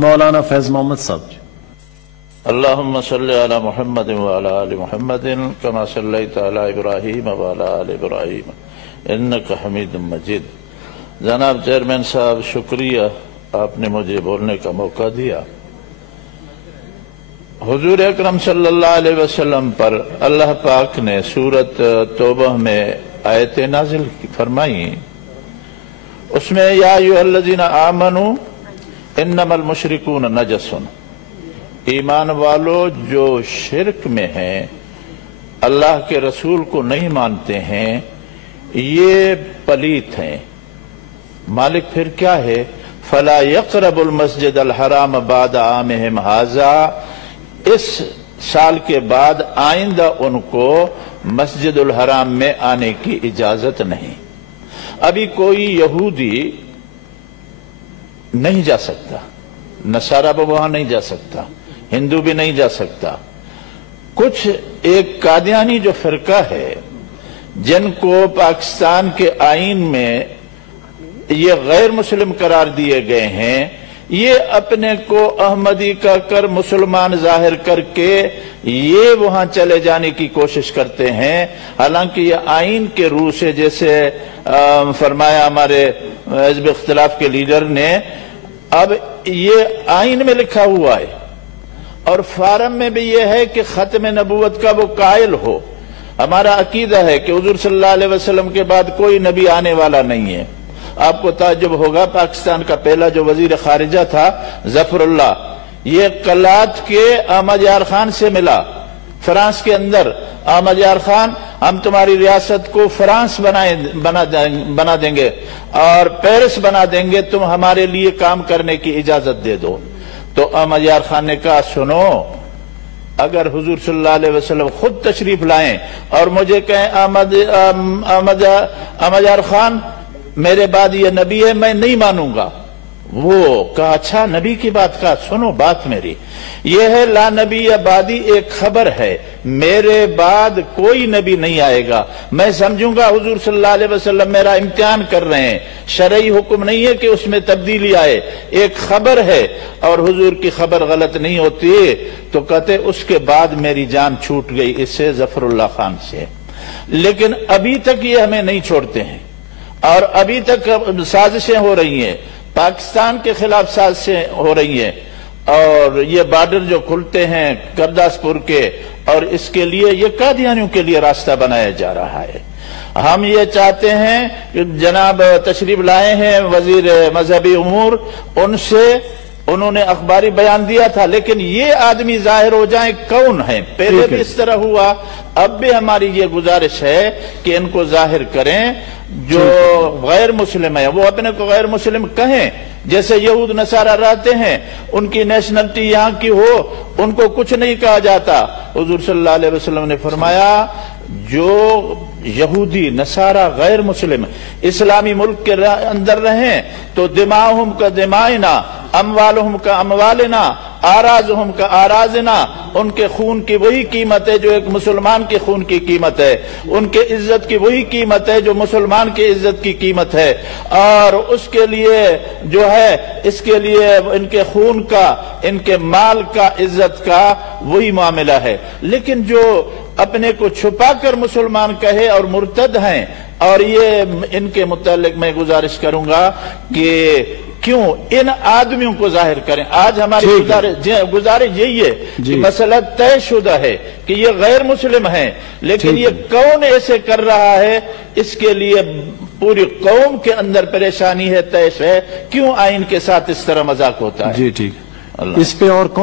مولانا فیض محمد صاحب جی۔ اللہم صلی علی محمد وعلی آل محمد کما صلیت علی ابراہیم وعلی آل ابراہیم انک حمید مجید۔ جناب چیئرمین صاحب، شکریہ، آپ نے مجھے بولنے کا موقع دیا۔ حضور اکرم صلی اللہ علیہ وسلم پر اللہ پاک نے سورۃ توبہ میں آیتیں نازل فرمائیں، اس میں یا ایھا الذین آمنوا انما المشرکون نجس، ایمان والو جو شرک میں ہیں، اللہ کے رسول کو نہیں مانتے ہیں، یہ پلیت ہیں۔ مالک پھر کیا ہے؟ فلا یقرب المسجد الحرام بعد عامہم ھذا، اس سال کے بعد آئندہ ان کو مسجد الحرام میں آنے کی اجازت نہیں۔ ابھی کوئی یہودی نہیں جا سکتا، نصارہ بھی وہاں نہیں جا سکتا، ہندو بھی نہیں جا سکتا۔ کچھ ایک قادیانی جو فرقہ ہے، جن کو پاکستان کے آئین میں یہ غیر مسلم قرار دیے گئے ہیں، یہ اپنے کو احمدی کا کر مسلمان ظاہر کر کے یہ وہاں چلے جانے کی کوشش کرتے ہیں، حالانکہ یہ آئین کے روح سے، جیسے فرمایا ہمارے حزب اختلاف کے لیڈر نے، اب یہ آئین میں لکھا ہوا ہے اور فارم میں بھی یہ ہے کہ ختم نبوت کا وہ قائل ہو۔ ہمارا عقیدہ ہے کہ حضور صلی اللہ علیہ وسلم کے بعد کوئی نبی آنے والا نہیں ہے۔ آپ کو تعجب ہوگا، پاکستان کا پہلا جو وزیر خارجہ تھا ظفر اللہ، یہ کلات کے احمد یار خان سے ملا فرانس کے اندر۔ احمد یار خان، ہم تمہاری ریاست کو فرانس بنا دیں گے اور پیرس بنا دیں گے، تم ہمارے لیے کام کرنے کی اجازت دے دو۔ تو احمد یار خان نے کہا سنو، اگر حضور صلی اللہ علیہ وسلم خود تشریف لائیں اور مجھے کہیں احمد یار خان میرے بعد یہ نبی ہے، میں نہیں مانوں گا۔ وہ کہا اچھا، نبی کی بات کہا، سنو بات میری، یہ ہے لا نبی بعدی، ایک خبر ہے، میرے بعد کوئی نبی نہیں آئے گا۔ میں سمجھوں گا حضور صلی اللہ علیہ وسلم میرا امتحان کر رہے ہیں، شرعی حکم نہیں ہے کہ اس میں تبدیلی آئے، ایک خبر ہے اور حضور کی خبر غلط نہیں ہوتی۔ تو کہتے اس کے بعد میری جان چھوٹ گئی اس سے، ظفر اللہ خان سے۔ لیکن ابھی تک یہ ہمیں نہیں چھوڑتے ہیں اور ابھی تک سازشیں ہو رہی ہیں، پاکستان کے خلاف سازشیں ہو رہی ہیں، اور یہ بارڈر جو کھلتے ہیں گرداسپور کے، اور اس کے لیے یہ قادیانیوں کے لیے راستہ بنایا جا رہا ہے۔ ہم یہ چاہتے ہیں کہ جناب تشریف لائے ہیں وزیر مذہبی امور، ان سے انہوں نے اخباری بیان دیا تھا، لیکن یہ آدمی ظاہر ہو جائیں کون ہیں۔ پہلے بھی اس طرح ہوا، اب بھی ہماری یہ گزارش ہے کہ ان کو ظاہر کریں۔ جو غیر مسلم ہے وہ اپنے کو غیر مسلم کہیں، جیسے یہود نصارہ رہتے ہیں، ان کی نیشنلٹی یہاں کی ہو، ان کو کچھ نہیں کہا جاتا۔ حضور صلی اللہ علیہ وسلم نے فرمایا جو یہودی نصارہ غیر مسلم اسلامی ملک کے اندر رہیں تو دماؤہم کا دمائنا، اموالہم کا اموالنا، آرازہم کا آرازنا، ان کے خون کی وہی قیمت ہے جو ایک مسلمان کے خون کی قیمت ہے، ان کے عزت کی وہی قیمت ہے جو مسلمان کی عزت کی قیمت ہے، اور اس کے لیے جو ہے، اس کے لیے ان کے خون کا، ان کے مال کا، عزت کا وہی معاملہ ہے۔ لیکن جو اپنے کو چھپا کر مسلمان کہے اور مرتد ہیں، اور یہ ان کے متعلق میں گزارش کروں گا کہ کیوں ان آدمیوں کو ظاہر کریں۔ آج ہماری گزارش یہی ہے کہ مسئلہ طے شدہ ہے کہ یہ غیر مسلم ہیں، لیکن یہ کون ایسے کر رہا ہے، اس کے لیے پوری قوم کے اندر پریشانی ہے، طیش ہے، کیوں آئین کے ساتھ اس طرح مذاق ہوتا ہے۔ جی ٹھیک، اس پہ اور کون